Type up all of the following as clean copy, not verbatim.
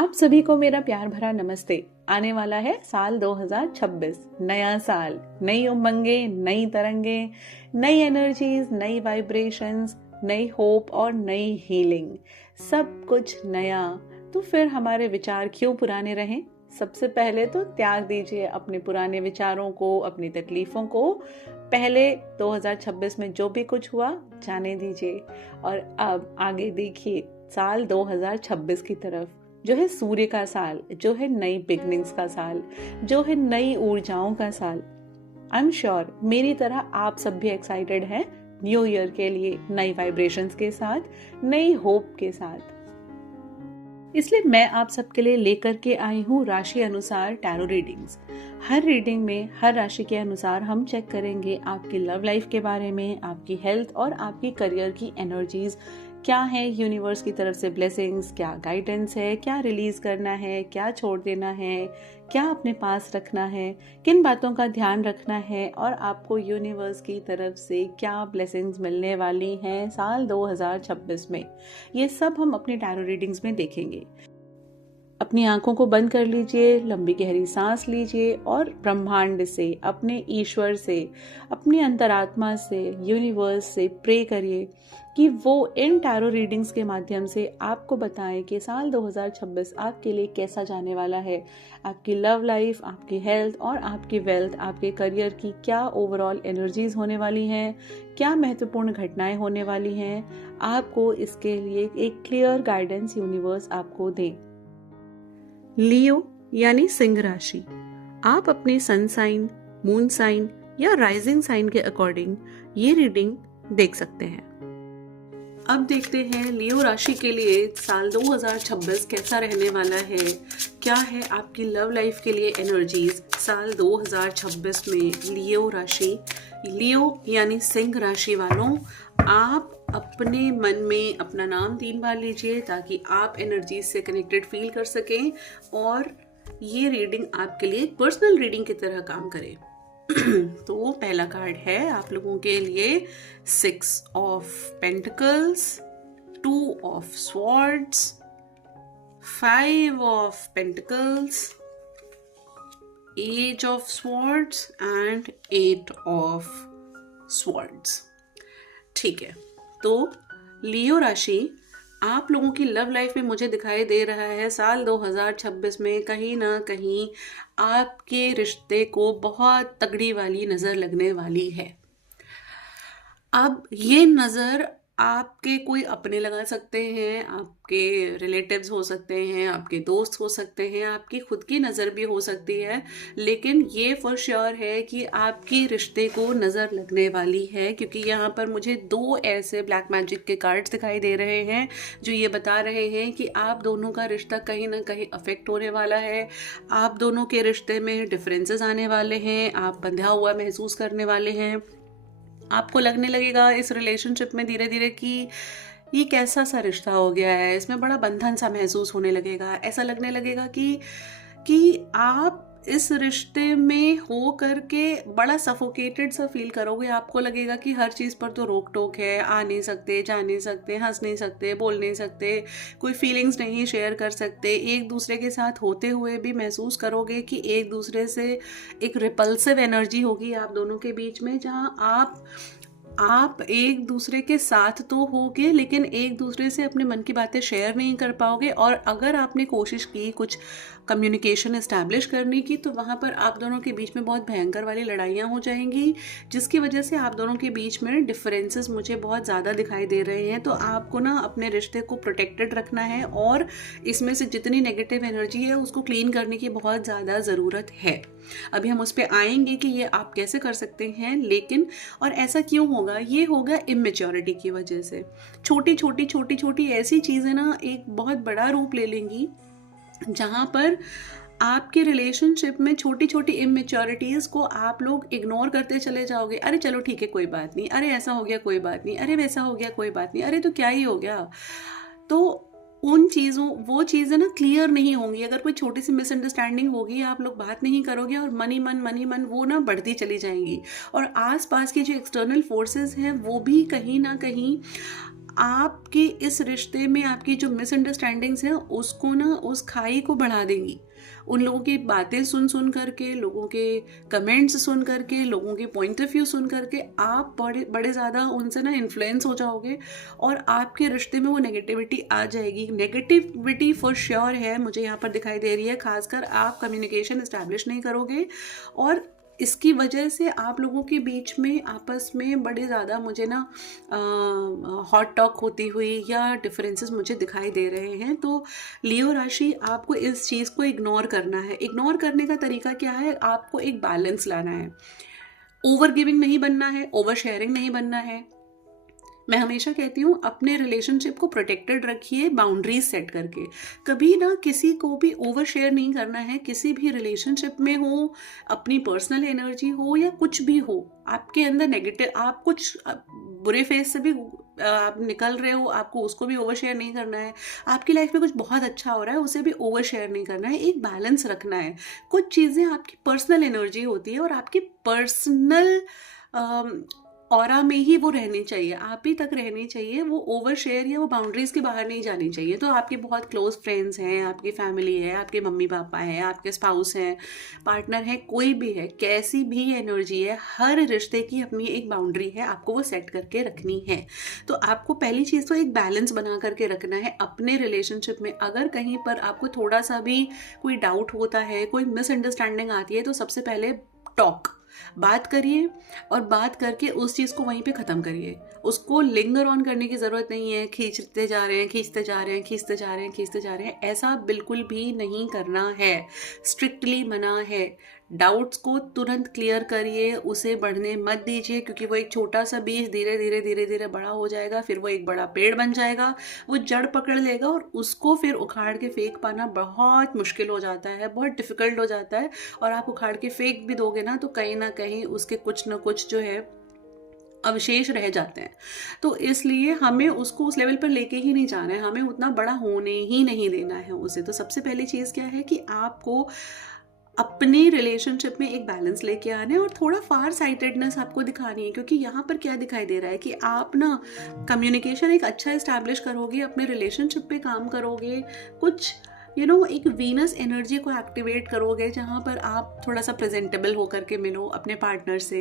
आप सभी को मेरा प्यार भरा नमस्ते। आने वाला है साल 2026, नया साल, नई उमंगे, नई तरंगे, नई एनर्जीज, नई वाइब्रेशंस, नई होप और नई हीलिंग, सब कुछ नया। तो फिर हमारे विचार क्यों पुराने रहें? सबसे पहले तो त्याग दीजिए अपने पुराने विचारों को, अपनी तकलीफों को। पहले 2026 में जो भी कुछ हुआ जाने दीजिए और अब आगे देखिए साल 2026 की तरफ, जो है सूर्य का साल, जो है नई बिगनिंग्स का साल, जो है नई ऊर्जाओं का साल। आई एम श्योर मेरी तरह आप सब भी एक्साइटेड हैं न्यू ईयर के लिए, नई वाइब्रेशंस के साथ, नई होप के साथ। इसलिए मैं आप सबके लिए लेकर के आई हूँ राशि अनुसार टैरो रीडिंग्स। हर रीडिंग में हर राशि के अनुसार हम चेक करेंगे आपकी लव लाइफ के बारे में, आपकी हेल्थ और आपकी करियर की एनर्जीज क्या है, यूनिवर्स की तरफ से ब्लेसिंग्स, क्या गाइडेंस है, क्या रिलीज करना है, क्या छोड़ देना है, क्या अपने पास रखना है, किन बातों का ध्यान रखना है और आपको यूनिवर्स की तरफ से क्या ब्लेसिंग्स मिलने वाली हैं साल 2026 में। ये सब हम अपनी टैरो रीडिंग्स में देखेंगे। अपनी आंखों को बंद कर लीजिए, लंबी गहरी सांस लीजिए और ब्रह्मांड से, अपने ईश्वर से, अपनी अंतरात्मा से, यूनिवर्स से प्रे करिए कि वो इन टैरो रीडिंग्स के माध्यम से आपको बताएं कि साल 2026 आपके लिए कैसा जाने वाला है। आपकी लव लाइफ, आपकी हेल्थ और आपकी वेल्थ, आपके करियर की क्या ओवरऑल एनर्जीज होने वाली हैं, क्या महत्वपूर्ण घटनाएं होने वाली हैं। आपको इसके लिए एक क्लियर गाइडेंस यूनिवर्स आपको दे। लियो यानी सिंह राशि, आप अपने सन साइन, मून साइन या राइजिंग साइन के अकॉर्डिंग ये रीडिंग देख सकते हैं। अब देखते हैं लियो राशि के लिए साल 2026 कैसा रहने वाला है। क्या है आपकी लव लाइफ के लिए एनर्जीज साल 2026 में। लियो राशि, लियो यानी सिंह राशि वालों, आप अपने मन में अपना नाम 3 बार लीजिए ताकि आप एनर्जीज से कनेक्टेड फील कर सकें और ये रीडिंग आपके लिए पर्सनल रीडिंग की तरह काम करे। तो पहला कार्ड है आप लोगों के लिए 6 of pentacles, 2 of swords, 5 of pentacles, ace of swords and 8 of swords. ठीक है, तो लियो राशि, आप लोगों की लव लाइफ में मुझे दिखाई दे रहा है साल 2026 में कहीं ना कहीं आपके रिश्ते को बहुत तगड़ी वाली नज़र लगने वाली है। अब ये नज़र आपके कोई अपने लगा सकते हैं, आपके रिलेटिव्स हो सकते हैं, आपके दोस्त हो सकते हैं, आपकी खुद की नज़र भी हो सकती है, लेकिन ये फॉर श्योर है कि आपकी रिश्ते को नज़र लगने वाली है, क्योंकि यहाँ पर मुझे 2 ऐसे ब्लैक मैजिक के कार्ड्स दिखाई दे रहे हैं जो ये बता रहे हैं कि आप दोनों का रिश्ता कहीं ना कहीं अफेक्ट होने वाला है। आप दोनों के रिश्ते में डिफरेंसेस आने वाले हैं, आप बंधा हुआ महसूस करने वाले हैं। आपको लगने लगेगा इस रिलेशनशिप में धीरे धीरे कि ये कैसा सा रिश्ता हो गया है, इसमें बड़ा बंधन सा महसूस होने लगेगा। ऐसा लगने लगेगा कि आप इस रिश्ते में हो करके बड़ा सफोकेटेड सा फील करोगे। आपको लगेगा कि हर चीज़ पर तो रोक टोक है, आ नहीं सकते, जा नहीं सकते, हंस नहीं सकते, बोल नहीं सकते, कोई फीलिंग्स नहीं शेयर कर सकते। एक दूसरे के साथ होते हुए भी महसूस करोगे कि एक दूसरे से एक रिपल्सिव एनर्जी होगी आप दोनों के बीच में, जहाँ आप एक दूसरे के साथ तो होगे लेकिन एक दूसरे से अपने मन की बातें शेयर नहीं कर पाओगे। और अगर आपने कोशिश की कुछ कम्युनिकेशन इस्टेब्लिश करने की, तो वहाँ पर आप दोनों के बीच में बहुत भयंकर वाली लड़ाइयाँ हो जाएंगी, जिसकी वजह से आप दोनों के बीच में डिफरेंसेस मुझे बहुत ज़्यादा दिखाई दे रहे हैं। तो आपको ना अपने रिश्ते को प्रोटेक्टेड रखना है और इसमें से जितनी नेगेटिव एनर्जी है उसको क्लीन करने की बहुत ज़्यादा ज़रूरत है। अभी हम उस पर आएंगे कि ये आप कैसे कर सकते हैं, लेकिन और ऐसा क्यों होगा, ये होगा इमेच्योरिटी की वजह से। छोटी छोटी ऐसी चीज़ें ना एक बहुत बड़ा रूप ले लेंगी, जहाँ पर आपके रिलेशनशिप में छोटी छोटी इमेच्योरिटीज़ को आप लोग इग्नोर करते चले जाओगे। अरे चलो ठीक है कोई बात नहीं, अरे ऐसा हो गया कोई बात नहीं, अरे वैसा हो गया कोई बात नहीं, अरे तो क्या ही हो गया। तो उन चीज़ों, वो चीज़ें ना क्लियर नहीं होंगी। अगर कोई छोटी सी मिसअंडरस्टैंडिंग होगी, आप लोग बात नहीं करोगे और मन ही मन वो ना बढ़ती चली जाएंगी। और आसपास की जो एक्सटर्नल फोर्सेस हैं वो भी कहीं ना कहीं आपकी इस रिश्ते में आपकी जो मिसअंडरस्टैंडिंग्स हैं उसको ना, उस खाई को बढ़ा देंगी। उन लोगों की बातें सुन सुन करके, लोगों के कमेंट्स सुन करके, लोगों के पॉइंट ऑफ व्यू सुन करके आप बड़े बड़े ज़्यादा उनसे ना इन्फ्लुएंस हो जाओगे और आपके रिश्ते में वो नेगेटिविटी आ जाएगी। नेगेटिविटी फॉर श्योर है, मुझे यहाँ पर दिखाई दे रही है। खासकर आप कम्युनिकेशन इस्टेब्लिश नहीं करोगे और इसकी वजह से आप लोगों के बीच में आपस में बड़े ज़्यादा मुझे ना हॉट टॉक होती हुई या डिफरेंसेस मुझे दिखाई दे रहे हैं। तो लियो राशि, आपको इस चीज़ को इग्नोर करना है। इग्नोर करने का तरीका क्या है? आपको एक बैलेंस लाना है। ओवर गिविंग नहीं बनना है, ओवर शेयरिंग नहीं बनना है। मैं हमेशा कहती हूँ अपने रिलेशनशिप को प्रोटेक्टेड रखिए, बाउंड्रीज सेट करके। कभी ना किसी को भी ओवर शेयर नहीं करना है। किसी भी रिलेशनशिप में हो, अपनी पर्सनल एनर्जी हो या कुछ भी हो, आपके अंदर नेगेटिव, आप कुछ बुरे फेस से भी आप निकल रहे हो, आपको उसको भी ओवर शेयर नहीं करना है। आपकी लाइफ में कुछ बहुत अच्छा हो रहा है, उसे भी ओवर शेयर नहीं करना है। एक बैलेंस रखना है। कुछ चीज़ें आपकी पर्सनल एनर्जी होती है और आपकी पर्सनल ऑरा में ही वो रहनी चाहिए, आप ही तक रहनी चाहिए। वो ओवर शेयर या वो बाउंड्रीज के बाहर नहीं जानी चाहिए। तो आपके बहुत क्लोज फ्रेंड्स हैं, आपकी फैमिली है, आपके मम्मी पापा हैं, आपके स्पाउस हैं, पार्टनर है, कोई भी है, कैसी भी एनर्जी है, हर रिश्ते की अपनी एक बाउंड्री है, आपको वो सेट करके रखनी है। तो आपको पहली चीज़ तो एक बैलेंस बना करके रखना है अपने रिलेशनशिप में। अगर कहीं पर आपको थोड़ा सा भी कोई डाउट होता है, कोई मिसअंडरस्टैंडिंग आती है, तो सबसे पहले टॉक, बात करिए और बात करके उस चीज़ को वहीं पे ख़त्म करिए। उसको लिंगर ऑन करने की ज़रूरत नहीं है, खींचते जा रहे हैं, खींचते जा रहे हैं, खींचते जा रहे हैं, खींचते जा रहे हैं, ऐसा बिल्कुल भी नहीं करना है। स्ट्रिक्टली मना है। डाउट्स को तुरंत क्लियर करिए, उसे बढ़ने मत दीजिए, क्योंकि वो एक छोटा सा बीज धीरे धीरे धीरे धीरे बड़ा हो जाएगा, फिर वो एक बड़ा पेड़ बन जाएगा, वो जड़ पकड़ लेगा और उसको फिर उखाड़ के फेंक पाना बहुत मुश्किल हो जाता है, बहुत डिफ़िकल्ट हो जाता है। और आप उखाड़ के फेंक भी दोगे ना, तो कहीं ना कहीं उसके कुछ ना कुछ जो है अवशेष रह जाते हैं। तो इसलिए हमें उसको उस लेवल पर लेके ही नहीं जाना है, हमें उतना बड़ा होने ही नहीं देना है उसे। तो सबसे पहली चीज़ क्या है कि आपको अपने रिलेशनशिप में एक बैलेंस लेके आना है और थोड़ा फार साइटेडनेस आपको दिखानी है। क्योंकि यहाँ पर क्या दिखाई दे रहा है कि आप ना कम्युनिकेशन एक अच्छा इस्टेब्लिश करोगे, अपने रिलेशनशिप पे काम करोगे, कुछ एक वीनस एनर्जी को एक्टिवेट करोगे, जहाँ पर आप थोड़ा सा प्रेजेंटेबल होकर के मिलो अपने पार्टनर से।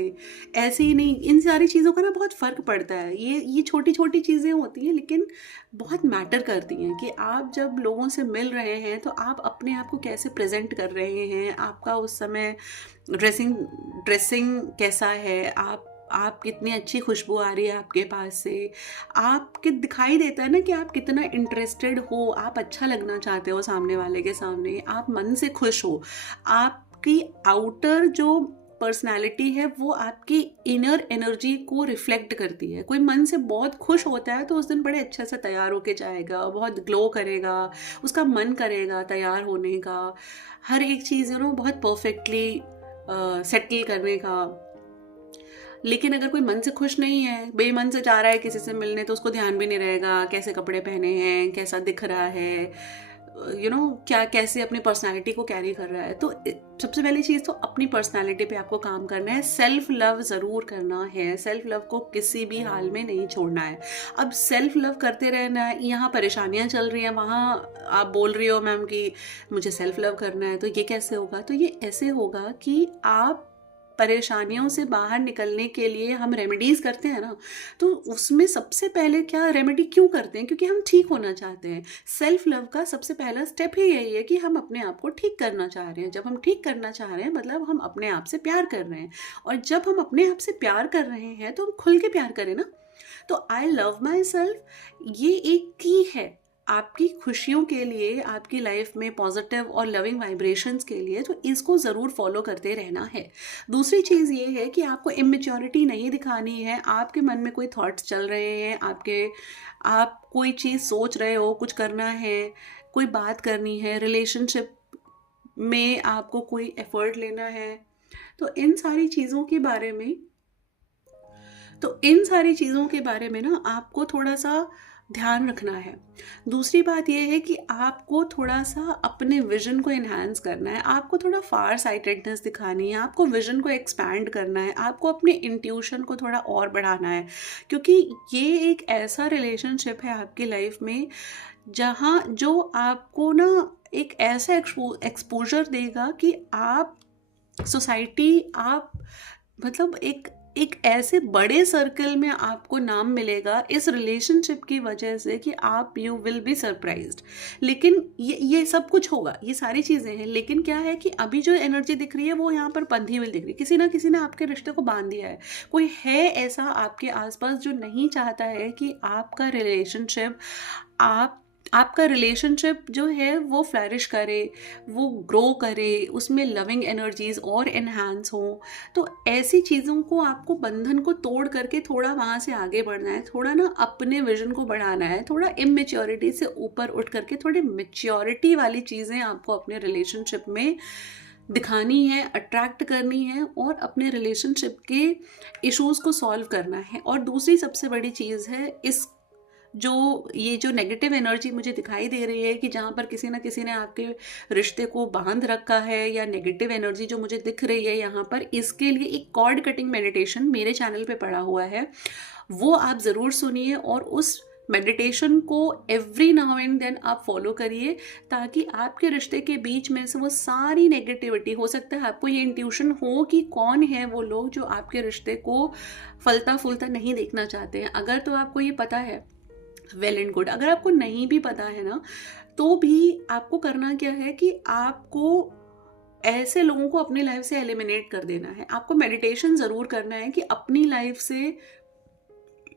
ऐसे ही नहीं, इन सारी चीज़ों का ना बहुत फ़र्क पड़ता है। ये छोटी छोटी चीज़ें होती हैं लेकिन बहुत मैटर करती हैं कि आप जब लोगों से मिल रहे हैं तो आप अपने आप को कैसे प्रेजेंट कर रहे हैं, आपका उस समय ड्रेसिंग कैसा है, आप कितनी अच्छी खुशबू आ रही है आपके पास से, आपके दिखाई देता है ना कि आप कितना इंटरेस्टेड हो, आप अच्छा लगना चाहते हो सामने वाले के सामने, आप मन से खुश हो। आपकी आउटर जो पर्सनालिटी है वो आपकी इनर एनर्जी को रिफ्लेक्ट करती है। कोई मन से बहुत खुश होता है तो उस दिन बड़े अच्छे से तैयार होके जाएगा, बहुत ग्लो करेगा, उसका मन करेगा तैयार होने का, हर एक चीज़ बहुत परफेक्टली सेटल करने का। लेकिन अगर कोई मन से खुश नहीं है, बेमन से जा रहा है किसी से मिलने, तो उसको ध्यान भी नहीं रहेगा कैसे कपड़े पहने हैं, कैसा दिख रहा है, क्या कैसे अपनी पर्सनालिटी को कैरी कर रहा है। तो सबसे पहली चीज़ तो अपनी पर्सनालिटी पे आपको काम करना है, सेल्फ लव ज़रूर करना है, सेल्फ लव को किसी भी हाल में नहीं छोड़ना है। अब सेल्फ लव करते रहना है, यहाँ परेशानियाँ चल रही हैं, वहाँ आप बोल रही हो मैम कि मुझे सेल्फ लव करना है, तो ये कैसे होगा? तो ये ऐसे होगा कि आप परेशानियों से बाहर निकलने के लिए हम रेमेडीज़ करते हैं ना, तो उसमें सबसे पहले क्या रेमेडी क्यों करते हैं? क्योंकि हम ठीक होना चाहते हैं। सेल्फ लव का सबसे पहला स्टेप ही यही है कि हम अपने आप को ठीक करना चाह रहे हैं। जब हम ठीक करना चाह रहे हैं मतलब हम अपने आप से प्यार कर रहे हैं, और जब हम अपने आप से प्यार कर रहे हैं तो हम खुल के प्यार करें ना। तो आई लव माई सेल्फ, ये एक की है आपकी खुशियों के लिए, आपकी लाइफ में पॉजिटिव और लविंग वाइब्रेशंस के लिए। तो इसको ज़रूर फॉलो करते रहना है। दूसरी चीज़ ये है कि आपको इमेच्योरिटी नहीं दिखानी है। आपके मन में कोई थॉट्स चल रहे हैं, आप कोई चीज़ सोच रहे हो, कुछ करना है, कोई बात करनी है, रिलेशनशिप में आपको कोई एफर्ट लेना है, तो इन सारी चीज़ों के बारे में ना आपको थोड़ा सा ध्यान रखना है। दूसरी बात यह है कि आपको थोड़ा सा अपने विजन को एनहांस करना है, आपको थोड़ा फार साइटेडनेस दिखानी है, आपको विजन को एक्सपैंड करना है, आपको अपने इंट्यूशन को थोड़ा और बढ़ाना है, क्योंकि ये एक ऐसा रिलेशनशिप है आपकी लाइफ में जहाँ जो आपको ना एक ऐसा एक्सपोजर देगा कि आप सोसाइटी, आप मतलब एक ऐसे बड़े सर्कल में आपको नाम मिलेगा इस रिलेशनशिप की वजह से कि आप यू विल बी सरप्राइज्ड। लेकिन ये सब कुछ होगा, ये सारी चीज़ें हैं, लेकिन क्या है कि अभी जो एनर्जी दिख रही है वो यहाँ पर बंधी हुई दिख रही है। किसी ना किसी ने आपके रिश्ते को बांध दिया है। कोई है ऐसा आपके आसपास जो नहीं चाहता है कि आपका रिलेशनशिप जो है वो फ्लरिश करे, वो ग्रो करे, उसमें लविंग एनर्जीज और एनहांस हो। तो ऐसी चीज़ों को, आपको बंधन को तोड़ करके थोड़ा वहाँ से आगे बढ़ना है, थोड़ा ना अपने विजन को बढ़ाना है, थोड़ा इमेच्योरिटी से ऊपर उठ करके थोड़ी मेच्योरिटी वाली चीज़ें आपको अपने रिलेशनशिप में दिखानी है, अट्रैक्ट करनी है और अपने रिलेशनशिप के इश्यूज़ को सॉल्व करना है। और दूसरी सबसे बड़ी चीज़ है, ये जो नेगेटिव एनर्जी मुझे दिखाई दे रही है कि जहाँ पर किसी ना किसी ने आपके रिश्ते को बांध रखा है, या नेगेटिव एनर्जी जो मुझे दिख रही है यहाँ पर, इसके लिए एक कॉर्ड कटिंग मेडिटेशन मेरे चैनल पे पड़ा हुआ है, वो आप ज़रूर सुनिए और उस मेडिटेशन को एवरी नाउ एंड देन आप फॉलो करिए, ताकि आपके रिश्ते के बीच में से वो सारी नेगेटिविटी, हो सकता है आपको ये इंट्यूशन हो कि कौन है वो लोग जो आपके रिश्ते को फलता फूलता नहीं देखना चाहते हैं। अगर तो आपको ये पता है, वेल एंड गुड। अगर आपको नहीं भी पता है ना, तो भी आपको करना क्या है कि आपको ऐसे लोगों को अपनी लाइफ से एलिमिनेट कर देना है। आपको मेडिटेशन ज़रूर करना है कि अपनी लाइफ से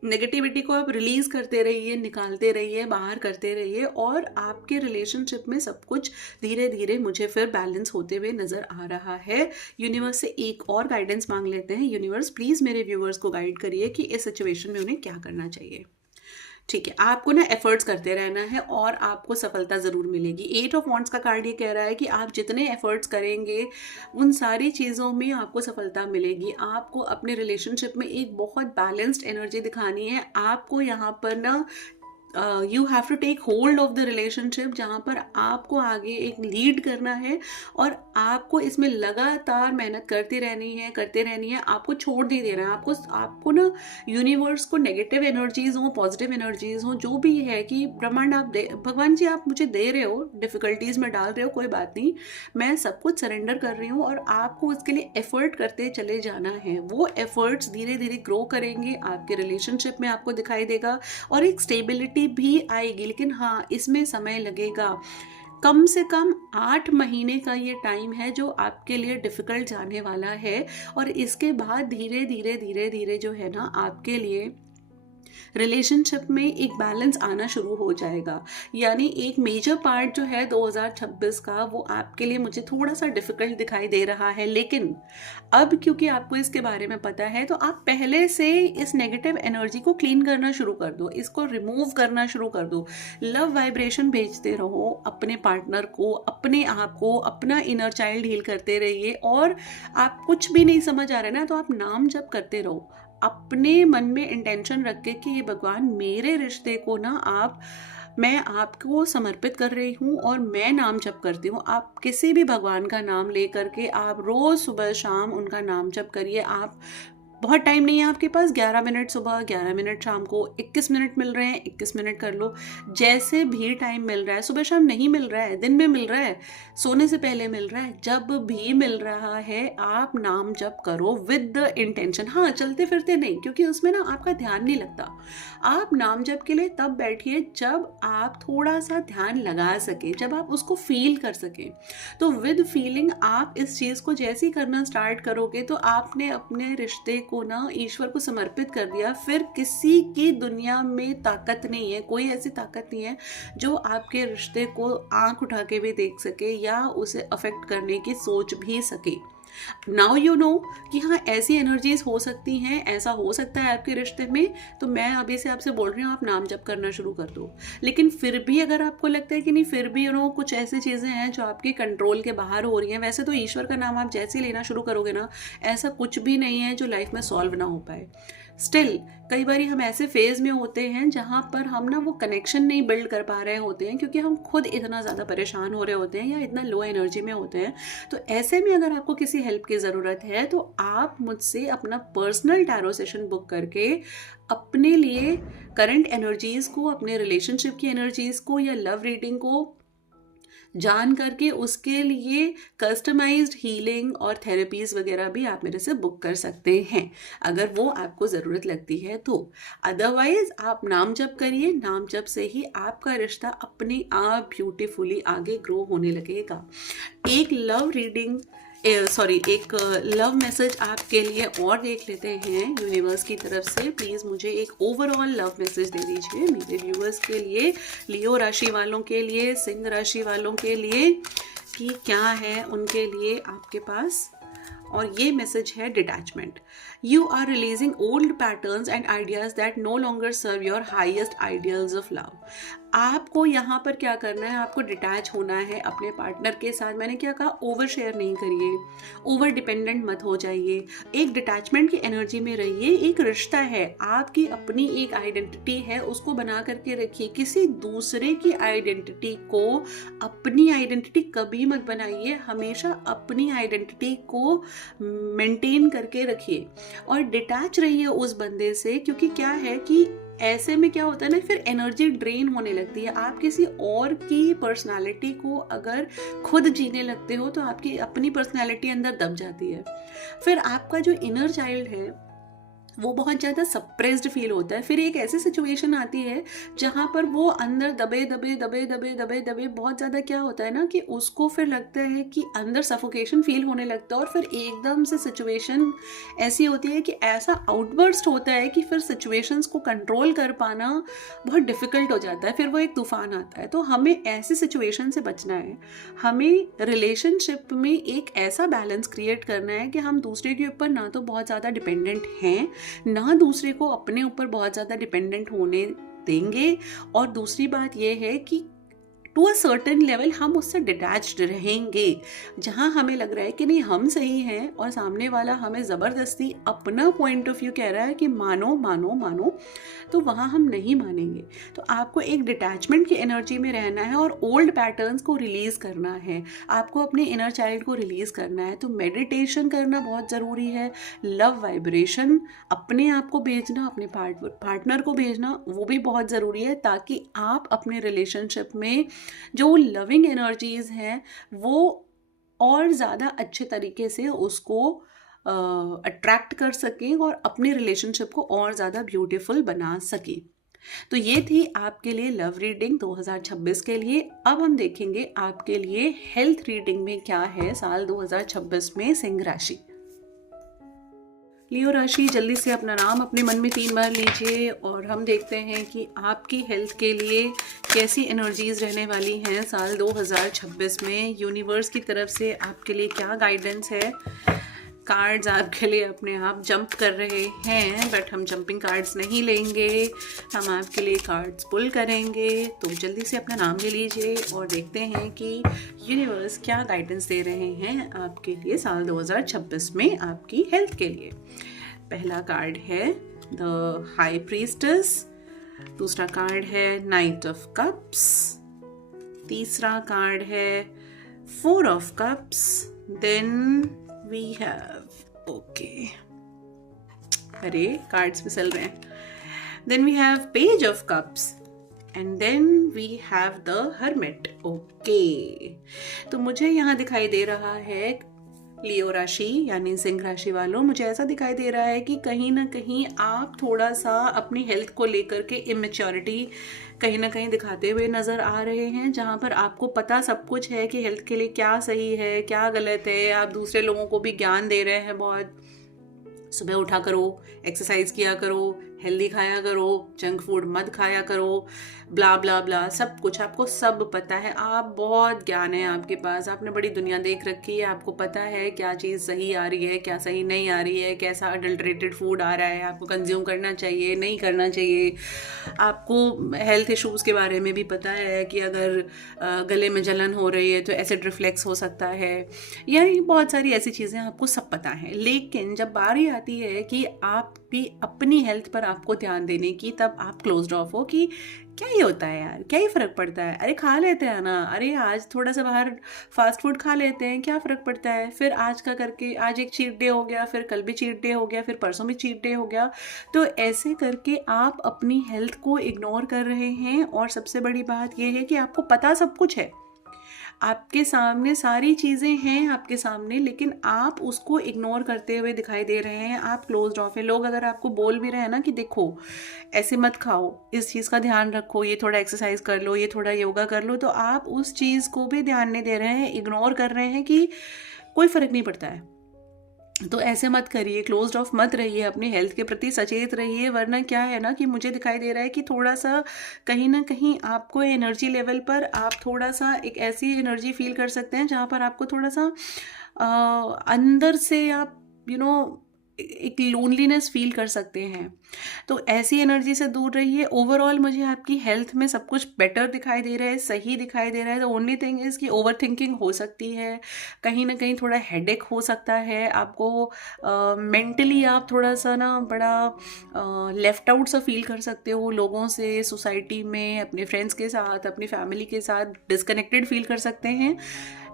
नेगेटिविटी को आप रिलीज करते रहिए, निकालते रहिए, बाहर करते रहिए, और आपके रिलेशनशिप में सब कुछ धीरे धीरे मुझे फिर बैलेंस होते हुए नज़र आ रहा है। यूनिवर्स से एक और गाइडेंस मांग लेते हैं। यूनिवर्स प्लीज़ मेरे व्यूअर्स को गाइड करिए कि इस सिचुएशन में उन्हें क्या करना चाहिए। ठीक है, आपको ना एफर्ट्स करते रहना है और आपको सफलता ज़रूर मिलेगी। 8 ऑफ वॉन्ड्स का कार्ड ये कह रहा है कि आप जितने एफर्ट्स करेंगे उन सारी चीज़ों में आपको सफलता मिलेगी। आपको अपने रिलेशनशिप में एक बहुत बैलेंस्ड एनर्जी दिखानी है। आपको यहाँ पर ना you have to take hold of the relationship, जहाँ पर आपको आगे एक लीड करना है और आपको इसमें लगातार मेहनत करती रहनी है। आपको छोड़ नहीं देना है। आपको ना यूनिवर्स को नेगेटिव एनर्जीज हो, पॉजिटिव एनर्जीज हो, जो भी है कि ब्रह्मांड भगवान जी आप मुझे दे रहे हो, डिफिकल्टीज में डाल रहे हो, कोई बात नहीं, मैं सब कुछ सरेंडर कर रही हूँ और आपको उसके लिए एफर्ट करते चले जाना है। वो एफर्ट्स धीरे धीरे ग्रो करेंगे, आपके रिलेशनशिप में आपको दिखाई देगा और एक स्टेबिलिटी भी आएगी। लेकिन हाँ, इसमें समय लगेगा। कम से कम 8 महीने का ये टाइम है जो आपके लिए डिफिकल्ट जाने वाला है, और इसके बाद धीरे धीरे जो है ना, आपके लिए रिलेशनशिप में एक बैलेंस आना शुरू हो जाएगा। यानी एक मेजर पार्ट जो है 2026 का, वो आपके लिए मुझे थोड़ा सा डिफिकल्ट दिखाई दे रहा है। लेकिन अब क्योंकि आपको इसके बारे में पता है, तो आप पहले से इस नेगेटिव एनर्जी को क्लीन करना शुरू कर दो, इसको रिमूव करना शुरू कर दो। लव वाइब्रेशन भेजते रहो अपने पार्टनर को, अपने आप को, अपना इनर चाइल्ड हील करते रहिए। और आप कुछ भी नहीं समझ आ रहा है ना, तो आप नाम जप करते रहो, अपने मन में इंटेंशन रख के कि ये भगवान, मेरे रिश्ते को ना मैं आपको समर्पित कर रही हूँ और मैं नाम जप करती हूँ। आप किसी भी भगवान का नाम ले करके आप रोज़ सुबह शाम उनका नाम जप करिए। आप बहुत टाइम नहीं है आपके पास, 11 मिनट सुबह, 11 मिनट शाम को, 21 मिनट मिल रहे हैं 21 मिनट कर लो। जैसे भी टाइम मिल रहा है, सुबह शाम नहीं मिल रहा है, दिन में मिल रहा है, सोने से पहले मिल रहा है, जब भी मिल रहा है आप नाम जप करो विद द इंटेंशन। हाँ, चलते फिरते नहीं, क्योंकि उसमें ना आपका ध्यान नहीं लगता। आप नाम जप के लिए तब बैठिए जब आप थोड़ा सा ध्यान लगा सके, जब आप उसको फील कर सके। तो विद फीलिंग आप इस चीज़ को जैसे ही करना स्टार्ट करोगे, तो आपने अपने रिश्ते को ना ईश्वर को समर्पित कर दिया। फिर किसी की दुनिया में ताकत नहीं है, कोई ऐसी ताकत नहीं है जो आपके रिश्ते को आंख उठा के भी देख सके या उसे अफेक्ट करने की सोच भी सके। नाउ यू नो कि हाँ, ऐसी एनर्जीज हो सकती हैं, ऐसा हो सकता है आपके रिश्ते में। तो मैं अभी से आपसे बोल रही हूँ, आप नाम जप करना शुरू कर दो। लेकिन फिर भी अगर आपको लगता है कि नहीं, फिर भी कुछ ऐसी चीज़ें हैं जो आपके कंट्रोल के बाहर हो रही हैं, वैसे तो ईश्वर का नाम आप जैसे ही लेना शुरू करोगे ना, ऐसा कुछ भी नहीं है जो लाइफ में सॉल्व ना हो पाए। स्टिल कई बार हम ऐसे फेज में होते हैं जहाँ पर हम ना वो कनेक्शन नहीं बिल्ड कर पा रहे होते हैं, क्योंकि हम खुद इतना ज़्यादा परेशान हो रहे होते हैं या इतना लो एनर्जी में होते हैं। तो ऐसे में अगर आपको किसी हेल्प की ज़रूरत है तो आप मुझसे अपना पर्सनल टैरो सेशन बुक करके अपने लिए करंट एनर्जीज़ को, अपने रिलेशनशिप की एनर्जीज़ को या लव रीडिंग को जान करके उसके लिए कस्टमाइज्ड हीलिंग और थेरेपीज़ वगैरह भी आप मेरे से बुक कर सकते हैं, अगर वो आपको ज़रूरत लगती है तो। अदरवाइज आप नाम जप करिए, नाम जप से ही आपका रिश्ता अपने आप ब्यूटीफुली आगे ग्रो होने लगेगा। एक लव रीडिंग एक लव मैसेज आपके लिए और देख लेते हैं यूनिवर्स की तरफ से। प्लीज़ मुझे एक ओवरऑल लव मैसेज दे दीजिए मेरे व्यूअर्स के लिए, लियो राशि वालों के लिए, सिंह राशि वालों के लिए, कि क्या है उनके लिए आपके पास। और ये मैसेज है detachment. You are releasing old patterns and ideas that no longer serve your highest ideals of love. आपको यहाँ पर क्या करना है, आपको डिटैच होना है अपने पार्टनर के साथ। मैंने क्या कहा, ओवर शेयर नहीं करिए, ओवर डिपेंडेंट मत हो जाइए, एक डिटैचमेंट की एनर्जी में रहिए। एक रिश्ता है, आपकी अपनी एक आइडेंटिटी है, उसको बना करके रखिए। किसी दूसरे की आइडेंटिटी को अपनी आइडेंटिटी कभी मत बनाइए, हमेशा अपनी आइडेंटिटी को मेंटेन करके रखिए और डिटैच रहिए उस बंदे से। क्योंकि क्या है कि ऐसे में क्या होता है ना, फिर एनर्जी ड्रेन होने लगती है। आप किसी और की पर्सनालिटी को अगर खुद जीने लगते हो तो आपकी अपनी पर्सनालिटी अंदर दब जाती है। फिर आपका जो इनर चाइल्ड है वो बहुत ज़्यादा सप्रेस्ड फील होता है। फिर एक ऐसी सिचुएशन आती है जहाँ पर वो अंदर दबे दबे दबे दबे दबे दबे बहुत ज़्यादा क्या होता है ना कि उसको फिर लगता है कि अंदर सफोकेशन फील होने लगता है। और फिर एकदम से सिचुएशन ऐसी होती है कि ऐसा आउटबर्स्ट होता है कि फिर सिचुएशंस को कंट्रोल कर पाना बहुत डिफ़िकल्ट हो जाता है, फिर वो एक तूफान आता है। तो हमें ऐसी सिचुएशन से बचना है। हमें रिलेशनशिप में एक ऐसा बैलेंस क्रिएट करना है कि हम दूसरे के ऊपर ना तो बहुत ज़्यादा डिपेंडेंट हैं, ना दूसरे को अपने ऊपर बहुत ज़्यादा डिपेंडेंट होने देंगे। और दूसरी बात यह है कि टू अ सर्टेन लेवल हम उससे डिटैच्ड रहेंगे। जहाँ हमें लग रहा है कि नहीं हम सही हैं और सामने वाला हमें ज़बरदस्ती अपना पॉइंट ऑफ व्यू कह रहा है कि मानो मानो मानो, तो वहाँ हम नहीं मानेंगे। तो आपको एक डिटैचमेंट की एनर्जी में रहना है और ओल्ड पैटर्न्स को रिलीज़ करना है, आपको अपने इनर चाइल्ड को रिलीज़ करना है। तो मेडिटेशन करना बहुत ज़रूरी है, लव वाइब्रेशन अपने आप को भेजना, अपने पार्टनर को भेजना, वो भी बहुत ज़रूरी है, ताकि आप अपने रिलेशनशिप में जो लविंग एनर्जीज हैं वो और ज़्यादा अच्छे तरीके से उसको अट्रैक्ट कर सकें और अपने रिलेशनशिप को और ज़्यादा ब्यूटीफुल बना सकें। तो ये थी आपके लिए लव रीडिंग 2026 के लिए। अब हम देखेंगे आपके लिए हेल्थ रीडिंग में क्या है साल 2026 में सिंह राशि। लियो राशि, जल्दी से अपना नाम अपने मन में 3 बार लीजिए और हम देखते हैं कि आपकी हेल्थ के लिए कैसी एनर्जीज रहने वाली हैं साल 2026 में। यूनिवर्स की तरफ से आपके लिए क्या गाइडेंस है। कार्ड्स आपके लिए अपने आप जंप कर रहे हैं, बट हम जंपिंग कार्ड्स नहीं लेंगे, हम आपके लिए कार्ड्स पुल करेंगे। तो जल्दी से अपना नाम ले लीजिए और देखते हैं कि यूनिवर्स क्या गाइडेंस दे रहे हैं आपके लिए साल 2026 में आपकी हेल्थ के लिए। पहला कार्ड है द हाई प्रीस्टेस, दूसरा कार्ड है नाइट ऑफ कप्स, तीसरा कार्ड है 4 of cups, then we have okay, अरे कार्ड्स फिसल रहे हैं, then we have page of cups and then we have the hermit। okay, तो मुझे यहाँ दिखाई दे रहा है लियो राशि यानी सिंह राशि वालों, मुझे ऐसा दिखाई दे रहा है कि कहीं ना कहीं आप थोड़ा सा अपनी हेल्थ को लेकर के इमेच्योरिटी कहीं ना कहीं दिखाते हुए नज़र आ रहे हैं, जहाँ पर आपको पता सब कुछ है कि हेल्थ के लिए क्या सही है क्या गलत है। आप दूसरे लोगों को भी ज्ञान दे रहे हैं बहुत, सुबह उठा करो, एक्सरसाइज किया करो, हेल्दी खाया करो, जंक फूड मत खाया करो, ब्ला ब्ला ब्ला, सब कुछ आपको सब पता है। आप बहुत ज्ञान है आपके पास, आपने बड़ी दुनिया देख रखी है, आपको पता है क्या चीज़ सही आ रही है क्या सही नहीं आ रही है, कैसा अडल्ट्रेटेड फूड आ रहा है, आपको कंज्यूम करना चाहिए नहीं करना चाहिए। आपको हेल्थ इश्यूज़ के बारे में भी पता है कि अगर गले में जलन हो रही है तो एसिड रिफ्लेक्स हो सकता है, यानी बहुत सारी ऐसी चीज़ें आपको सब पता है। लेकिन जब बारी आती है कि आप कि अपनी हेल्थ पर आपको ध्यान देने की, तब आप क्लोज्ड ऑफ हो कि क्या ही होता है यार, क्या ही फ़र्क पड़ता है, अरे खा लेते हैं ना, अरे आज थोड़ा सा बाहर फास्ट फूड खा लेते हैं, क्या फ़र्क पड़ता है, फिर आज का करके आज एक चीट डे हो गया, फिर कल भी चीट डे हो गया, फिर परसों भी चीट डे हो गया। तो ऐसे करके आप अपनी हेल्थ को इग्नोर कर रहे हैं। और सबसे बड़ी बात यह है कि आपको पता सब कुछ है, आपके सामने सारी चीज़ें हैं आपके सामने, लेकिन आप उसको इग्नोर करते हुए दिखाई दे रहे हैं, आप क्लोज्ड ऑफ है। लोग अगर आपको बोल भी रहे हैं ना कि देखो ऐसे मत खाओ, इस चीज़ का ध्यान रखो, ये थोड़ा एक्सरसाइज कर लो, ये थोड़ा योगा कर लो, तो आप उस चीज़ को भी ध्यान नहीं दे रहे हैं, इग्नोर कर रहे हैं कि कोई फ़र्क नहीं पड़ता है। तो ऐसे मत करिए, क्लोज्ड ऑफ मत रहिए, अपनी हेल्थ के प्रति सचेत रहिए। वरना क्या है ना कि मुझे दिखाई दे रहा है कि थोड़ा सा कहीं ना कहीं आपको एनर्जी लेवल पर आप थोड़ा सा एक ऐसी एनर्जी फील कर सकते हैं जहाँ पर आपको थोड़ा सा अंदर से आप एक लोनलीनेस फील कर सकते हैं। तो ऐसी एनर्जी से दूर रहिए। ओवरऑल मुझे आपकी हेल्थ में सब कुछ बेटर दिखाई दे रहा है, सही दिखाई दे रहा है। द ओनली थिंग इज़ कि ओवर थिंकिंग हो सकती है, कहीं ना कहीं थोड़ा हेडेक हो सकता है आपको, मेंटली आप थोड़ा सा ना बड़ा लेफ्ट आउट सा फील कर सकते हो, लोगों से, सोसाइटी में, अपने फ्रेंड्स के साथ, अपनी फैमिली के साथ डिस्कनेक्टेड फील कर सकते हैं।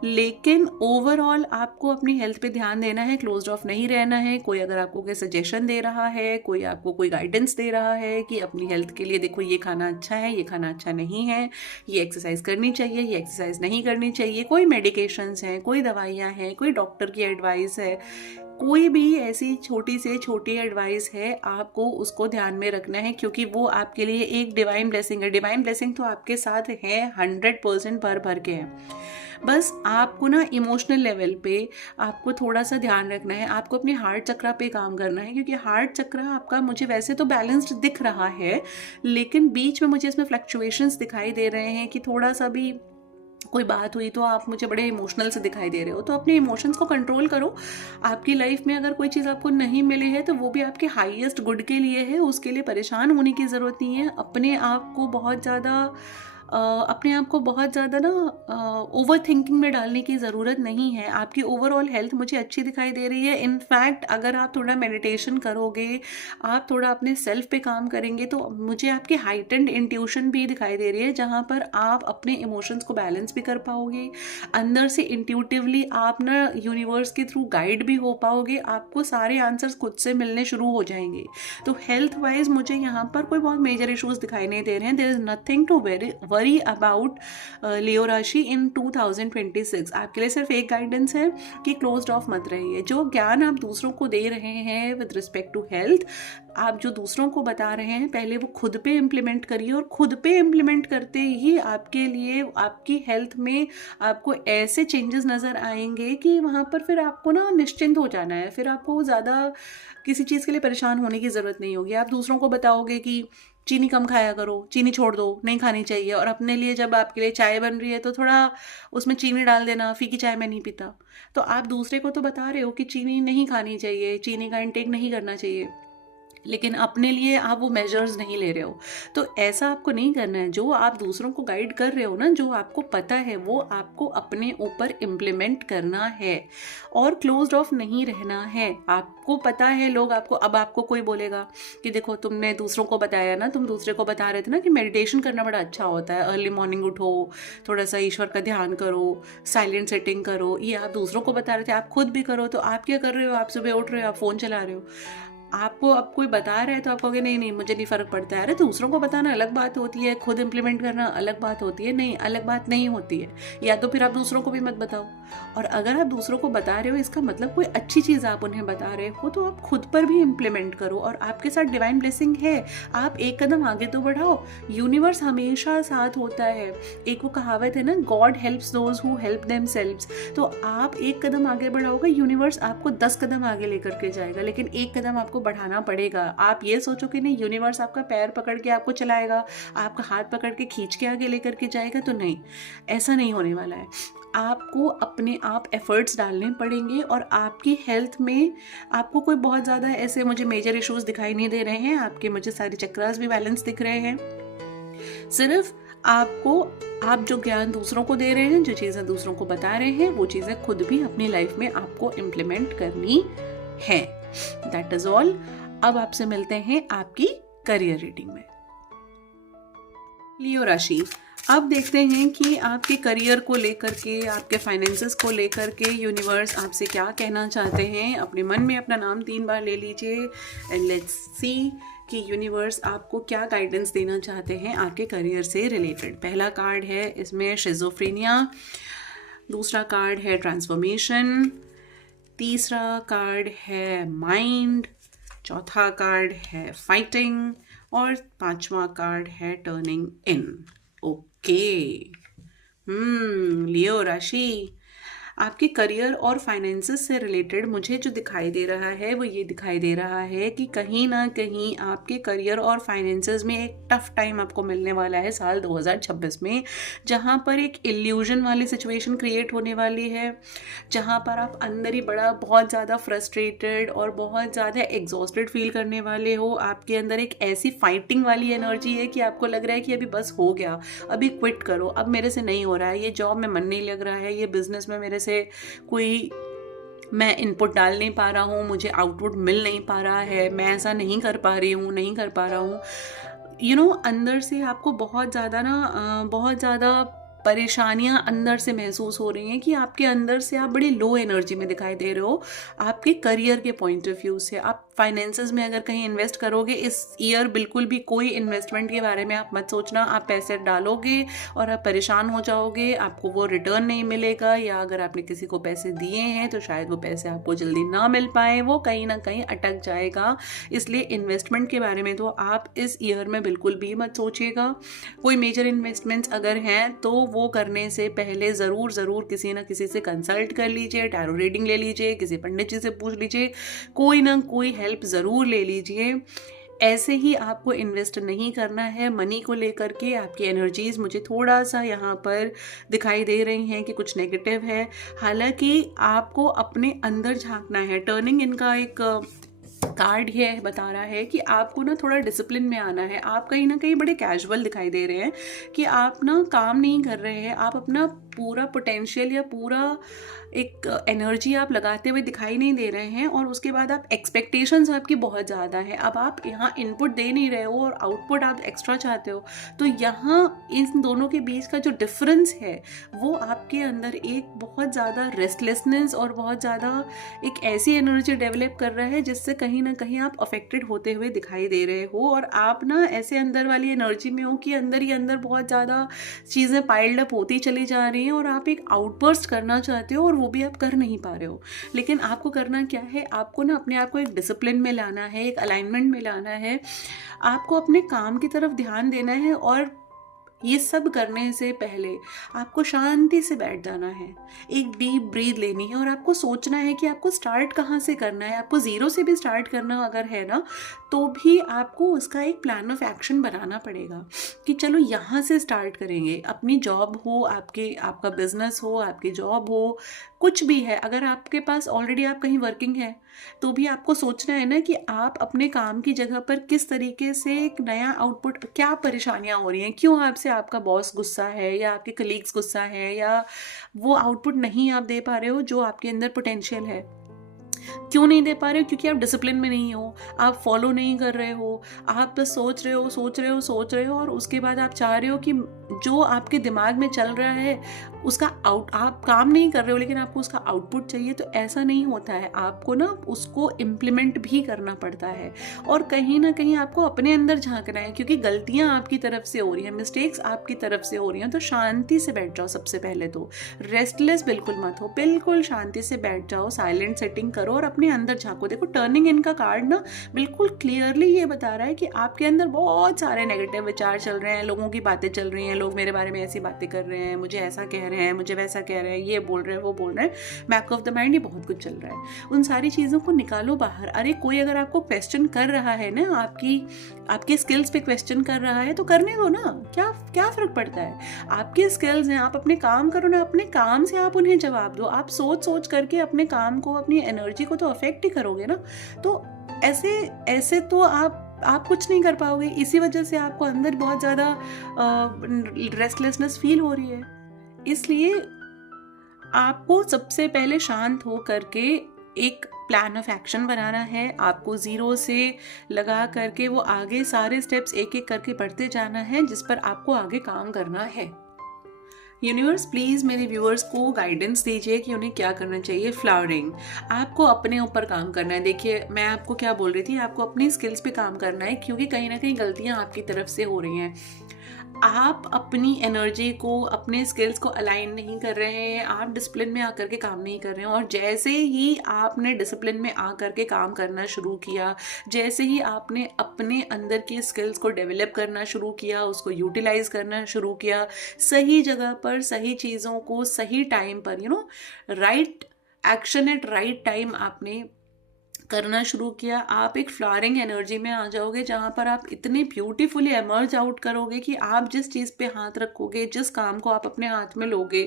लेकिन ओवरऑल आपको अपनी हेल्थ पे ध्यान देना है, क्लोज्ड ऑफ नहीं रहना है। कोई अगर आपको कोई सजेशन दे रहा है, कोई आपको कोई गाइडेंस दे रहा है कि अपनी हेल्थ के लिए देखो ये खाना अच्छा है, ये खाना अच्छा नहीं है, ये एक्सरसाइज करनी चाहिए, ये एक्सरसाइज नहीं करनी चाहिए, कोई मेडिकेशंस हैं, कोई दवाइयाँ हैं, कोई डॉक्टर की एडवाइस है, कोई भी ऐसी छोटी से छोटी एडवाइस है, आपको उसको ध्यान में रखना है, क्योंकि वो आपके लिए एक डिवाइन ब्लेसिंग है। डिवाइन ब्लेसिंग तो आपके साथ है, 100% भर भर के है। बस आपको ना इमोशनल लेवल पे आपको थोड़ा सा ध्यान रखना है, आपको अपने हार्ट चक्रा पे काम करना है, क्योंकि हार्ट चक्रा आपका मुझे वैसे तो बैलेंस्ड दिख रहा है, लेकिन बीच में मुझे इसमें फ्लक्चुएशंस दिखाई दे रहे हैं कि थोड़ा सा भी कोई बात हुई तो आप मुझे बड़े इमोशनल से दिखाई दे रहे हो। तो अपने इमोशंस को कंट्रोल करो। आपकी लाइफ में अगर कोई चीज़ आपको नहीं मिली है तो वो भी आपके हाईएस्ट गुड के लिए है, उसके लिए परेशान होने की ज़रूरत नहीं है। अपने आप को बहुत ज़्यादा ना ओवर थिंकिंग में डालने की ज़रूरत नहीं है। आपकी ओवरऑल हेल्थ मुझे अच्छी दिखाई दे रही है। इनफैक्ट अगर आप थोड़ा मेडिटेशन करोगे, आप थोड़ा अपने सेल्फ पे काम करेंगे, तो मुझे आपकी हाइटेंड इंट्यूशन भी दिखाई दे रही है, जहाँ पर आप अपने इमोशंस को बैलेंस भी कर पाओगे। अंदर से इंट्यूटिवली आप ना यूनिवर्स के थ्रू गाइड भी हो पाओगे, आपको सारे आंसर्स खुद से मिलने शुरू हो जाएंगे। तो हेल्थ वाइज मुझे यहाँ पर कोई बहुत मेजर इश्यूज दिखाई नहीं दे रहे हैं। There is nothing to worry about Leo राशि इन 2026। आपके लिए सिर्फ एक गाइडेंस है कि क्लोज्ड ऑफ मत रहिए। जो ज्ञान आप दूसरों को दे रहे हैं विद रिस्पेक्ट टू हेल्थ, आप जो दूसरों को बता रहे हैं, पहले वो खुद पे इम्प्लीमेंट करिए, और खुद पे इम्प्लीमेंट करते ही आपके लिए आपकी हेल्थ में आपको ऐसे चेंजेस नज़र आएंगे कि वहाँ पर फिर आपको ना निश्चिंत हो जाना है। फिर आपको ज़्यादा किसी चीज़ के लिए परेशान होने की ज़रूरत नहीं होगी। आप दूसरों को बताओगे कि चीनी कम खाया करो, चीनी छोड़ दो, नहीं खानी चाहिए, और अपने लिए जब आपके लिए चाय बन रही है तो थोड़ा उसमें चीनी डाल देना, फीकी चाय मैं नहीं पीता। तो आप दूसरे को तो बता रहे हो कि चीनी नहीं खानी चाहिए, चीनी का इंटेक नहीं करना चाहिए, लेकिन अपने लिए आप वो मेजर्स नहीं ले रहे हो। तो ऐसा आपको नहीं करना है। जो आप दूसरों को गाइड कर रहे हो ना, जो आपको पता है, वो आपको अपने ऊपर इम्प्लीमेंट करना है और क्लोज्ड ऑफ नहीं रहना है। आपको पता है, लोग आपको कोई बोलेगा कि देखो तुमने दूसरों को बताया ना, तुम दूसरे को बता रहे थे ना कि मेडिटेशन करना बड़ा अच्छा होता है, अर्ली मॉर्निंग उठो, थोड़ा सा ईश्वर का ध्यान करो, साइलेंट सेटिंग करो, ये आप दूसरों को बता रहे थे, आप खुद भी करो। तो आप क्या कर रहे हो? आप सुबह उठ रहे हो, आप फ़ोन चला रहे हो। आपको अब कोई बता रहा है तो आप कहोगे नहीं मुझे नहीं फ़र्क पड़ता है। अरे दूसरों को बताना अलग बात होती है, खुद इम्प्लीमेंट करना अलग बात होती है। नहीं, अलग बात नहीं होती है। या तो फिर आप दूसरों को भी मत बताओ, और अगर आप दूसरों को बता रहे हो इसका मतलब कोई अच्छी चीज़ आप उन्हें बता रहे हो, तो आप खुद पर भी इम्प्लीमेंट करो और आपके साथ डिवाइन ब्लेसिंग है। आप एक कदम आगे तो बढ़ाओ, यूनिवर्स हमेशा साथ होता है। एक वो कहावत है ना, God helps those who help themselves. तो आप एक कदम आगे बढ़ाओगे, यूनिवर्स आपको 10 कदम आगे लेकर के जाएगा, लेकिन एक कदम आपको बढ़ाना पड़ेगा। आप ये सोचो कि नहीं यूनिवर्स आपका पैर पकड़ के आपको चलाएगा, आपका हाथ पकड़ के खींच के आगे लेकर के जाएगा, तो नहीं, ऐसा नहीं होने वाला है। आपको अपने आप एफर्ट्स डालने पड़ेंगे और आपकी हेल्थ में आपको कोई बहुत ज़्यादा ऐसे मुझे मेजर इश्यूज दिखाई नहीं दे रहे हैं। आपके मुझे सारे चक्रास भी बैलेंस दिख रहे हैं। सिर्फ आप जो ज्ञान दूसरों को दे रहे हैं, जो चीज़ें दूसरों को बता रहे हैं, वो चीज़ें खुद भी अपनी लाइफ में आपको इम्प्लीमेंट करनी है। That is all. अब आपसे मिलते हैं आपकी करियर रीडिंग में। लियो राशि, अब देखते हैं कि आपके करियर को लेकर के, आपके फाइनेंसेस को लेकर के यूनिवर्स आपसे क्या कहना चाहते हैं। अपने मन में अपना नाम 3 बार ले लीजिए एंड लेट्स सी कि यूनिवर्स आपको क्या गाइडेंस देना चाहते हैं आपके करियर से रिलेटेड। पहला कार्ड है इसमें शिज़ोफ्रेनिया, दूसरा कार्ड है ट्रांसफॉर्मेशन, तीसरा कार्ड है माइंड, चौथा कार्ड है फाइटिंग और 5वां कार्ड है टर्निंग इन। ओके, लियो राशि, आपके करियर और फाइनेंसेस से रिलेटेड मुझे जो दिखाई दे रहा है वो ये दिखाई दे रहा है कि कहीं ना कहीं आपके करियर और फाइनेंसेस में एक टफ टाइम आपको मिलने वाला है साल 2026 में, जहाँ पर एक इल्यूजन वाली सिचुएशन क्रिएट होने वाली है, जहाँ पर आप अंदर ही बहुत ज़्यादा फ्रस्ट्रेटेड और बहुत ज़्यादा एग्जॉस्टेड फील करने वाले हो। आपके अंदर एक ऐसी फाइटिंग वाली एनर्जी है कि आपको लग रहा है कि अभी बस हो गया, अभी क्विट करो, अब मेरे से नहीं हो रहा है, ये जॉब में मन नहीं लग रहा है, ये बिजनेस में मेरे से कोई मैं इनपुट डाल नहीं पा रहा हूँ, मुझे आउटपुट मिल नहीं पा रहा है, मैं ऐसा नहीं कर पा रही हूँ, नहीं कर पा रहा हूँ। अंदर से आपको बहुत ज़्यादा परेशानियां अंदर से महसूस हो रही हैं कि आपके अंदर से आप बड़ी लो एनर्जी में दिखाई दे रहे हो। आपके करियर के पॉइंट ऑफ व्यू से आप फाइनेंसेस में अगर कहीं इन्वेस्ट करोगे इस ईयर, बिल्कुल भी कोई इन्वेस्टमेंट के बारे में आप मत सोचना। आप पैसे डालोगे और आप परेशान हो जाओगे, आपको वो रिटर्न नहीं मिलेगा, या अगर आपने किसी को पैसे दिए हैं तो शायद वो पैसे आपको जल्दी ना मिल पाए, वो कहीं ना कहीं अटक जाएगा। इसलिए इन्वेस्टमेंट के बारे में तो आप इस ईयर में बिल्कुल भी मत सोचिएगा। कोई मेजर इन्वेस्टमेंट्स अगर हैं तो वो करने से पहले ज़रूर किसी ना किसी से कंसल्ट कर लीजिए, टैरो रीडिंग ले लीजिए, किसी पंडित जी से पूछ लीजिए, कोई ना कोई हेल्प ज़रूर ले लीजिए। ऐसे ही आपको इन्वेस्ट नहीं करना है मनी को लेकर के। आपकी एनर्जीज मुझे थोड़ा सा यहाँ पर दिखाई दे रही हैं कि कुछ नेगेटिव है, हालांकि आपको अपने अंदर झांकना है। टर्निंग इनका एक कार्ड ये बता रहा है कि आपको ना थोड़ा डिसिप्लिन में आना है। आप कहीं ना कहीं बड़े कैजुअल दिखाई दे रहे हैं कि आप ना काम नहीं कर रहे हैं, आप अपना पूरा पोटेंशियल या पूरा एक एनर्जी आप लगाते हुए दिखाई नहीं दे रहे हैं, और उसके बाद आप एक्सपेक्टेशंस आपकी बहुत ज़्यादा है। अब आप यहाँ इनपुट दे नहीं रहे हो और आउटपुट आप एक्स्ट्रा चाहते हो, तो यहाँ इन दोनों के बीच का जो डिफरेंस है वो आपके अंदर एक बहुत ज़्यादा रेस्टलेसनेस और बहुत ज़्यादा एक ऐसी एनर्जी डेवलप कर रहा है जिससे कहीं ना कहीं आप अफेक्टेड होते हुए दिखाई दे रहे हो। और आप ना ऐसे अंदर वाली एनर्जी में हो कि अंदर ही अंदर बहुत ज़्यादा चीज़ें पाइल्ड अप होती चली जा रही हैं और आप एक आउटबर्स्ट करना चाहते हो और वो भी आप कर नहीं पा रहे हो। लेकिन आपको करना क्या है, आपको ना अपने आप को एक डिसिप्लिन में लाना है, एक अलाइनमेंट में लाना है। आपको अपने काम की तरफ ध्यान देना है और ये सब करने से पहले आपको शांति से बैठ जाना है, एक डीप ब्रीथ लेनी है और आपको सोचना है कि आपको स्टार्ट कहाँ से करना है। आपको ज़ीरो से भी स्टार्ट करना अगर है ना, तो भी आपको उसका एक प्लान ऑफ एक्शन बनाना पड़ेगा कि चलो यहाँ से स्टार्ट करेंगे। अपनी जॉब हो, आपका बिजनेस हो, आपकी जॉब हो, कुछ भी है, अगर आपके पास ऑलरेडी आप कहीं वर्किंग है तो भी आपको सोचना है ना कि आप अपने काम की जगह पर किस तरीके से एक नया आउटपुट, क्या परेशानियां हो रही हैं, क्यों आपसे आपका बॉस गुस्सा है या आपके कलीग्स गुस्सा है, या वो आउटपुट नहीं आप दे पा रहे हो जो आपके अंदर पोटेंशियल है। क्यों नहीं दे पा रहे हो? क्योंकि आप डिसिप्लिन में नहीं हो, आप फॉलो नहीं कर रहे हो, आप बस सोच रहे हो और उसके बाद आप चाह रहे हो कि जो आपके दिमाग में चल रहा है उसका आप काम नहीं कर रहे हो, लेकिन आपको उसका आउटपुट चाहिए। तो ऐसा नहीं होता है, आपको ना उसको इम्प्लीमेंट भी करना पड़ता है और कहीं ना कहीं आपको अपने अंदर झांकना है, क्योंकि गलतियां आपकी तरफ से हो रही हैं, मिस्टेक्स आपकी तरफ से हो रही हैं। तो शांति से बैठ जाओ, सबसे पहले तो रेस्टलेस बिल्कुल मत हो, बिल्कुल शांति से बैठ जाओ, साइलेंट सेटिंग करो और अपने अंदर झांको। देखो टर्निंग इन का कार्ड ना बिल्कुल क्लियरली ये बता रहा है कि आपके अंदर बहुत सारे नेगेटिव विचार चल रहे हैं, लोगों की बातें चल रही हैं, लोग मेरे बारे में ऐसी बातें कर रहे हैं, मुझे ऐसा कह रहे हैं, मुझे वैसा कह रहे हैं, ये बोल रहे हैं, वो बोल रहे हैं, बैक ऑफ द माइंड ये बहुत कुछ चल रहा है। उन सारी चीज़ों को निकालो बाहर। अरे कोई अगर आपको क्वेश्चन कर रहा है ना, आपकी स्किल्स पे क्वेश्चन कर रहा है तो करने दो ना, क्या फर्क पड़ता है। आपके स्किल्स हैं, आप अपने काम करो ना, अपने काम से आप उन्हें जवाब दो। आप सोच करके अपने काम को, अपनी एनर्जी को तो अफेक्ट ही करोगे ना। तो ऐसे तो आप कुछ नहीं कर पाओगे। इसी वजह से आपको अंदर बहुत ज़्यादा रेस्टलेसनेस फील हो रही है। इसलिए आपको सबसे पहले शांत हो करके एक प्लान ऑफ एक्शन बनाना है, आपको जीरो से लगा करके वो आगे सारे स्टेप्स एक एक करके बढ़ते जाना है जिस पर आपको आगे काम करना है। यूनिवर्स प्लीज़ मेरे व्यूअर्स को गाइडेंस दीजिए कि उन्हें क्या करना चाहिए। फ्लावरिंग, आपको अपने ऊपर काम करना है। देखिए मैं आपको क्या बोल रही थी, आपको अपनी स्किल्स पे काम करना है, क्योंकि कहीं ना कहीं गलतियां आपकी तरफ से हो रही हैं। आप अपनी एनर्जी को, अपने स्किल्स को अलाइन नहीं कर रहे हैं, आप डिसिप्लिन में आकर के काम नहीं कर रहे हैं। और जैसे ही आपने डिसिप्लिन में आकर के काम करना शुरू किया, जैसे ही आपने अपने अंदर की स्किल्स को डेवलप करना शुरू किया, उसको यूटिलाइज करना शुरू किया, सही जगह पर सही चीज़ों को सही टाइम पर, right action at right time आपने करना शुरू किया, आप एक फ्लावरिंग एनर्जी में आ जाओगे जहाँ पर आप इतने ब्यूटीफुली एमर्ज आउट करोगे कि आप जिस चीज़ पे हाथ रखोगे, जिस काम को आप अपने हाथ में लोगे,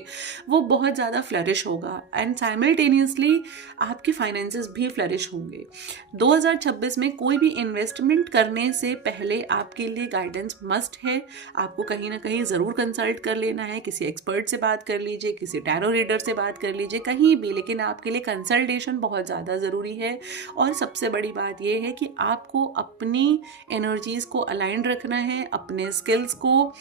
वो बहुत ज़्यादा फ्लरिश होगा एंड साइमल्टेनियसली आपकी फाइनेंसेस भी फ्लरिश होंगे। 2026 में कोई भी इन्वेस्टमेंट करने से पहले आपके लिए गाइडेंस मस्ट है। आपको कहीं ना कहीं ज़रूर कंसल्ट कर लेना है, किसी एक्सपर्ट से बात कर लीजिए, किसी टैरो रीडर से बात कर लीजिए, कहीं भी, लेकिन आपके लिए कंसल्टेशन बहुत ज़्यादा ज़रूरी है। और सबसे बड़ी बात यह है कि आपको अपनी एनर्जीज को अलाइन रखना है, अपने स्किल्स को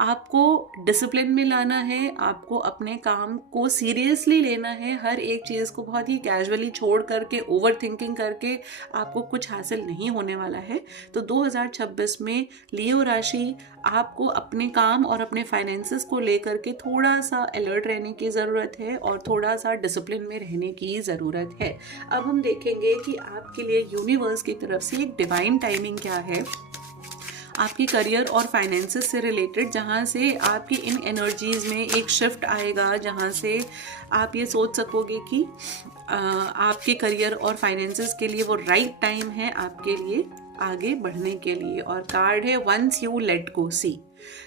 आपको डिसिप्लिन में लाना है, आपको अपने काम को सीरियसली लेना है। हर एक चीज़ को बहुत ही कैजुअली छोड़ करके, ओवर थिंकिंग करके आपको कुछ हासिल नहीं होने वाला है। तो 2026 में लियो राशि, आपको अपने काम और अपने फाइनेंसेस को लेकर के थोड़ा सा अलर्ट रहने की ज़रूरत है और थोड़ा सा डिसिप्लिन में रहने की ज़रूरत है। अब हम देखेंगे कि आपके लिए यूनिवर्स की तरफ से एक डिवाइन टाइमिंग क्या है आपकी करियर और फाइनेंसेस से रिलेटेड, जहाँ से आपकी इन एनर्जीज में एक शिफ्ट आएगा, जहाँ से आप ये सोच सकोगे कि आपके करियर और फाइनेंसेस के लिए वो राइट टाइम है आपके लिए आगे बढ़ने के लिए। और कार्ड है once you let go. See,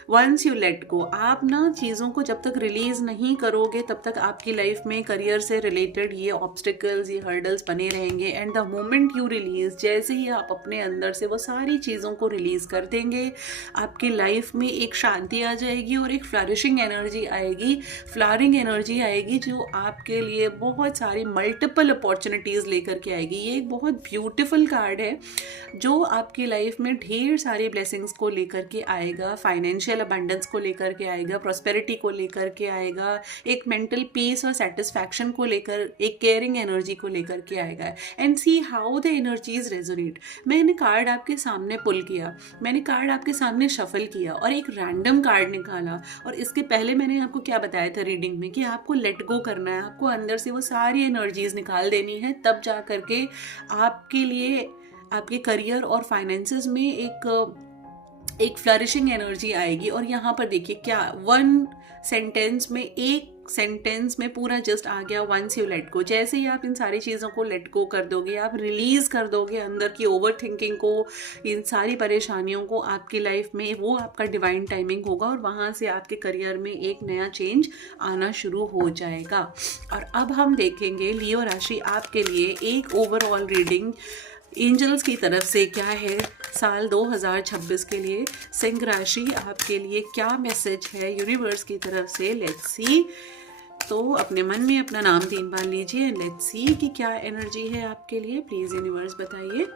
once you let go, आप ना चीज़ों को जब तक रिलीज नहीं करोगे तब तक आपकी लाइफ में करियर से रिलेटेड ये ऑब्स्टिकल्स, ये हर्डल्स बने रहेंगे। And the moment you release, जैसे ही आप अपने अंदर से वो सारी चीज़ों को रिलीज कर देंगे, आपकी लाइफ में एक शांति आ जाएगी और एक फ्लरिशिंग एनर्जी आएगी, फ्लावरिंग एनर्जी आएगी, जो आपके लिए बहुत सारी मल्टीपल अपॉर्चुनिटीज़ लेकर के आएगी। ये एक बहुत ब्यूटिफुल कार्ड है जो आपकी लाइफ में ढेर सारी ब्लेसिंग्स को लेकर के आएगा, फाइनेंशियल अबंडेंस को लेकर के आएगा, प्रॉस्पेरिटी को लेकर के आएगा, एक मेंटल पीस और सेटिस्फैक्शन को लेकर, एक केयरिंग एनर्जी को लेकर के आएगा। And see how the energies resonate. मैंने कार्ड आपके सामने पुल किया, मैंने कार्ड आपके सामने शफल किया और एक रैंडम कार्ड निकाला। और इसके पहले मैंने आपको क्या बताया था रीडिंग में कि आपको लेट गो करना है, आपको अंदर से वो सारी एनर्जीज निकाल देनी है, तब जा करके आपके लिए आपके करियर और फाइनेंसेस में एक फ्लरिशिंग एनर्जी आएगी। और यहाँ पर देखिए क्या वन सेंटेंस में, एक सेंटेंस में पूरा जस्ट आ गया वंस यू लेट गो। जैसे ही आप इन सारी चीज़ों को लेट गो कर दोगे, आप रिलीज कर दोगे अंदर की ओवर थिंकिंग को, इन सारी परेशानियों को आपकी लाइफ में, वो आपका डिवाइन टाइमिंग होगा और वहाँ से आपके करियर में एक नया चेंज आना शुरू हो जाएगा। और अब हम देखेंगे लियो राशि आपके लिए एक ओवरऑल रीडिंग एंजल्स की तरफ से क्या है साल 2026 के लिए। सिंह राशि आपके लिए क्या मैसेज है यूनिवर्स की तरफ से, लेट्स सी। तो अपने मन में अपना नाम 3 बार लीजिए, लेट्स सी कि क्या एनर्जी है आपके लिए। प्लीज़ यूनिवर्स बताइए।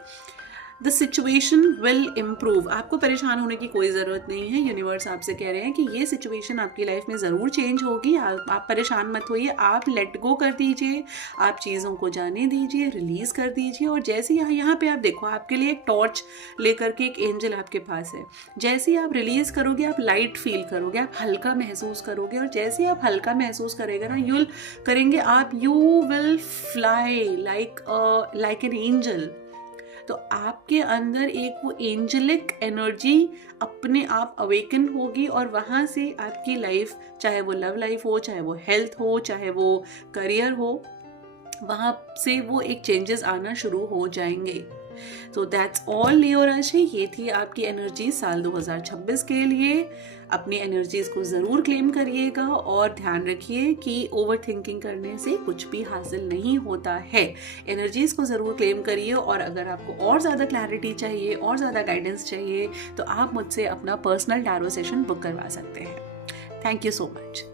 द सिचुएशन विल इम्प्रूव, आपको परेशान होने की कोई ज़रूरत नहीं है। यूनिवर्स आपसे कह रहे हैं कि ये सिचुएशन आपकी लाइफ में ज़रूर चेंज होगी। आप परेशान मत होइए, आप लेट गो कर दीजिए, आप चीज़ों को जाने दीजिए, रिलीज़ कर दीजिए। और जैसे यहाँ पे आप देखो, आपके लिए एक टॉर्च लेकर के एक एंजल आपके पास है। जैसे ही आप रिलीज़ करोगे, आप लाइट फील करोगे, आप हल्का महसूस करोगे। और जैसे ही आप हल्का महसूस करेंगे ना, you will fly like an angel. तो आपके अंदर एक वो एंजेलिक एनर्जी अपने आप अवेकन होगी और वहाँ से आपकी लाइफ, चाहे वो लव लाइफ हो, चाहे वो हेल्थ हो, चाहे वो करियर हो, वहाँ से वो एक चेंजेस आना शुरू हो जाएंगे। तो दैट्स ऑल लियो राशि, ये थी आपकी एनर्जी साल 2026 के लिए। अपनी एनर्जीज को ज़रूर क्लेम करिएगा और ध्यान रखिए कि ओवर थिंकिंग करने से कुछ भी हासिल नहीं होता है। एनर्जीज को ज़रूर क्लेम करिए और अगर आपको और ज़्यादा क्लैरिटी चाहिए, और ज़्यादा गाइडेंस चाहिए, तो आप मुझसे अपना पर्सनल टैरो सेशन बुक करवा सकते हैं। Thank you so much.